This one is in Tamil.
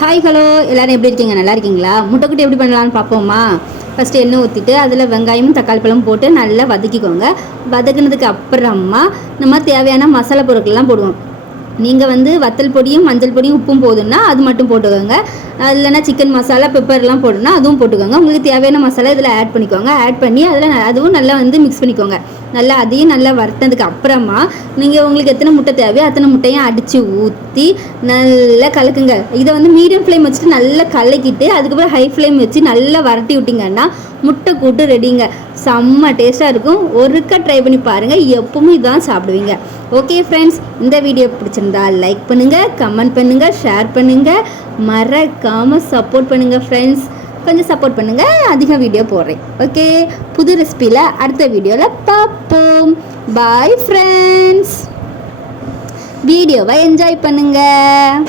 ஹாய் ஹலோ எல்லோரும் எப்படி இருக்கீங்க? நல்லா இருக்கீங்களா? முட்டைக்குட்டி எப்படி பண்ணலான்னு பார்ப்போமா? ஃபஸ்ட்டு எண்ணெய் ஊற்றிட்டு அதில் வெங்காயமும் தக்காளி பழமும் போட்டு நல்லா வதக்கிக்கோங்க. வதக்குனதுக்கு அப்புறமா நம்ம தேவையான மசாலா பொருட்கள்லாம் போடுவோம். நீங்கள் வத்தல் பொடியும் மஞ்சள் பொடியும் உப்பும் போதுன்னா அது மட்டும் போட்டுக்கோங்க. இல்லைனா சிக்கன் மசாலா பெப்பர்லாம் போடணும்னா அதுவும் போட்டுக்கோங்க. உங்களுக்கு தேவையான மசாலா இதில் ஆட் பண்ணிக்கோங்க. ஆட் பண்ணி அதில் அதுவும் நல்லா மிக்ஸ் பண்ணிக்கோங்க. நல்லா அதையும் நல்லா வறுத்ததுக்கு அப்புறமா நீங்கள் உங்களுக்கு எத்தனை முட்டை தேவையோ அத்தனை முட்டையும் அடித்து ஊற்றி நல்லா கலக்குங்க. இதை மீடியம் ஃப்ளேம் வச்சுட்டு நல்லா கலக்கிட்டு அதுக்கப்புறம் ஹை ஃப்ளேம் வச்சு நல்லா வரட்டி விட்டிங்கன்னா முட்டை கூட்டு ரெடிங்க. செம்ம டேஸ்ட்டாக இருக்கும். ஒருக்கா ட்ரை பண்ணி பாருங்கள். எப்பவும் இதான் சாப்பிடுவீங்க. ஓகே ஃப்ரெண்ட்ஸ், இந்த வீடியோ பிடிச்சிருந்தா லைக் பண்ணுங்கள், கமெண்ட் பண்ணுங்கள், ஷேர் பண்ணுங்கள், மறக்காமல் சப்போர்ட் பண்ணுங்கள் ஃப்ரெண்ட்ஸ். கொஞ்சம் சப்போர்ட் பண்ணுங்கள், அதிகம் வீடியோ போடுறேன். ஓகே, புது ரெசிபியில் அடுத்த வீடியோவில் பார்ப்போம். Bye friends. வீடியோவை என்ஜாய் பண்ணுங்கள்.